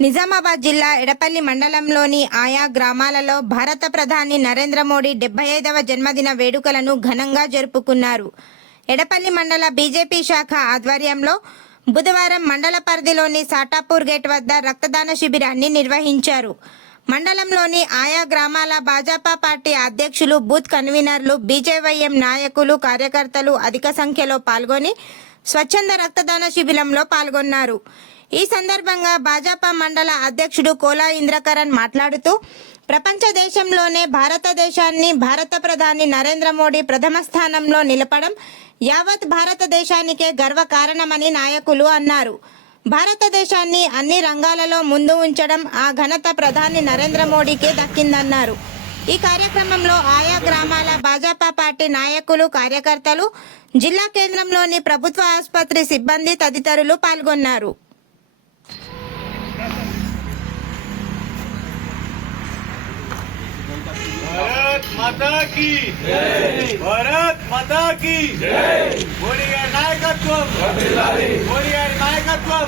నిజామాబాద్ జిల్లా ఎడపల్లి మండలంలోని ఆయా గ్రామాలలో భారత ప్రధాని నరేంద్ర మోడీ డెబ్బై ఐదవ జన్మదిన వేడుకలను ఘనంగా జరుపుకున్నారు. ఎడపల్లి మండల బీజేపీ శాఖ ఆధ్వర్యంలో బుధవారం మండల పరిధిలోని సాటాపూర్ గేట్ వద్ద రక్తదాన శిబిరాన్ని నిర్వహించారు. మండలంలోని ఆయా గ్రామాల భాజపా పార్టీ అధ్యక్షులు బూత్ కన్వీనర్లు బీజేవైఎం నాయకులు కార్యకర్తలు అధిక సంఖ్యలో పాల్గొని స్వచ్ఛంద రక్తదాన శిబిరంలో పాల్గొన్నారు. ఈ సందర్భంగా భాజపా మండల అధ్యక్షుడు కోలా ఇంద్రకరణ్ మాట్లాడుతూ ప్రపంచ దేశంలోనే భారతదేశాన్ని భారత ప్రధాని నరేంద్ర మోడీ ప్రథమ స్థానంలో నిలపడం యావత్ భారతదేశానికే గర్వ కారణమని నాయకులు అన్నారు. భారతదేశాన్ని అన్ని రంగాలలో ముందు ఉంచడం ఆ ఘనత ప్రధాని నరేంద్ర మోడీకే దక్కిందన్నారు. ఈ కార్యక్రమంలో ఆయా గ్రామాల భాజపా పార్టీ నాయకులు కార్యకర్తలు జిల్లా కేంద్రంలోని ప్రభుత్వ ఆసుపత్రి సిబ్బంది తదితరులు పాల్గొన్నారు भारत माता की भारत माता की మోడీ గారి నాయకత్వం మోడీ గారి నాయకత్వం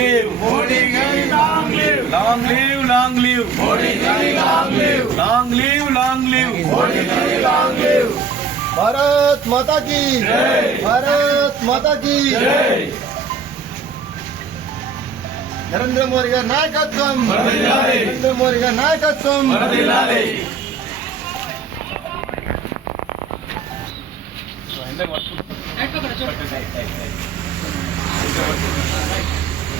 లాంగ్ లివ్ మోడీ గారి long live long live long live Modi గారి long live long live long live Modi గారి లాంగ్ లివ్ भारत माता की भारत माता की నరేంద్ర మోడీ గారి నాయకత్వం నరేంద్ర మోడీ గారి నాయకత్వం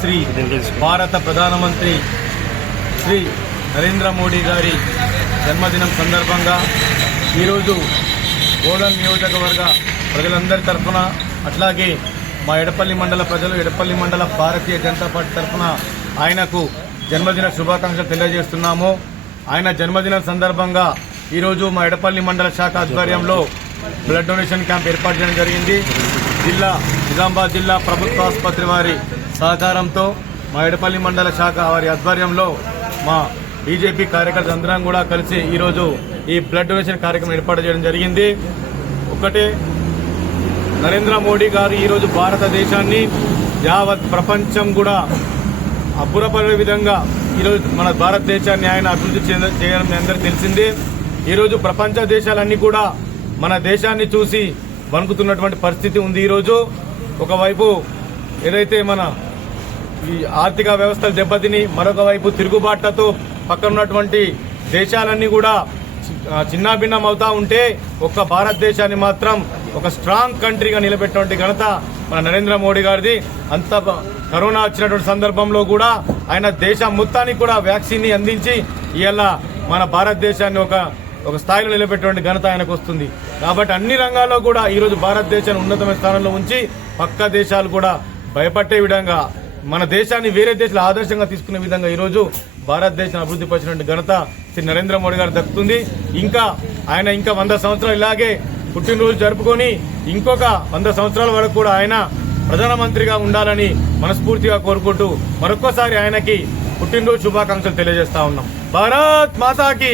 శ్రీ భారత ప్రధానమంత్రి శ్రీ నరేంద్ర మోడీ గారి జన్మదినం సందర్భంగా ఈరోజు బోధన్ నియోజకవర్గ ప్రజలందరి తరఫున అట్లాగే మా ఎడపల్లి మండల ప్రజలు ఎడపల్లి మండల భారతీయ జనతా పార్టీ తరఫున ఆయనకు జన్మదిన శుభాకాంక్షలు తెలియజేస్తున్నాము. ఆయన జన్మదినం సందర్భంగా ఈరోజు మా ఎడపల్లి మండల శాఖ ఆధ్వర్యంలో బ్లడ్ డొనేషన్ క్యాంప్ ఏర్పాటు చేయడం జరిగింది. జిల్లా నిజామాబాద్ జిల్లా ప్రభుత్వ ఆసుపత్రి వారి సహకారంతో మా ఎడపల్లి మండల శాఖ వారి ఆధ్వర్యంలో మా బీజేపీ కార్యకర్తలు అందరం కూడా కలిసి ఈరోజు ఈ బ్లడ్ డొనేషన్ కార్యక్రమం ఏర్పాటు చేయడం జరిగింది. ఒకటే నరేంద్ర మోడీ గారు ఈరోజు భారతదేశాన్ని యావత్ ప్రపంచం కూడా అబ్బురపడే విధంగా ఈరోజు మన భారతదేశాన్ని ఆయన అభివృద్ధి చెంద- చేయడం మీ అందరికీ తెలిసిందే. ఈరోజు ప్రపంచ దేశాలన్నీ కూడా మన దేశాన్ని చూసి వణుకుతున్నటువంటి పరిస్థితి ఉంది ఈరోజు ఒకవైపు ఏదైతే మన ఈ ఆర్థిక వ్యవస్థలు దెబ్బతిని మరొక వైపు తిరుగుబాట్లతో పక్కన ఉన్నటువంటి దేశాలన్నీ కూడా చి- చిన్నాభిన్నం అవుతా ఉంటే ఒక్క భారతదేశాన్ని మాత్రం ఒక స్ట్రాంగ్ కంట్రీగా నిలబెట్టినటువంటి ఘనత మన నరేంద్ర మోడీ గారిది. అంత కరోనా వచ్చినటువంటి సందర్భంలో కూడా ఆయన దేశం మొత్తానికి కూడా వ్యాక్సిన్ని అందించి ఇవాళ మన భారతదేశాన్ని ఒక ఒక స్థాయిలో నిలబెట్టేటువంటి ఘనత ఆయనకు వస్తుంది. కాబట్టి అన్ని రంగాల్లో కూడా ఈరోజు భారతదేశాన్ని ఉన్నతమైన స్థానంలో ఉంచి పక్క దేశాలు కూడా భయపట్టే విధంగా మన దేశాన్ని వేరే దేశాలు ఆదర్శంగా తీసుకునే విధంగా ఈరోజు భారతదేశం అభివృద్ధి పరిచినటువంటి ఘనత శ్రీ నరేంద్ర మోడీ గారు దక్కుతుంది. ఇంకా ఆయన ఇంకా వంద సంవత్సరాలు ఇలాగే పుట్టినరోజు జరుపుకొని ఇంకొక వంద సంవత్సరాల వరకు కూడా ఆయన ప్రధానమంత్రిగా ఉండాలని మనస్ఫూర్తిగా కోరుకుంటూ మరొక్కసారి ఆయనకి పుట్టినరోజు శుభాకాంక్షలు తెలియజేస్తా ఉన్నాం. భారత్ మాతాకి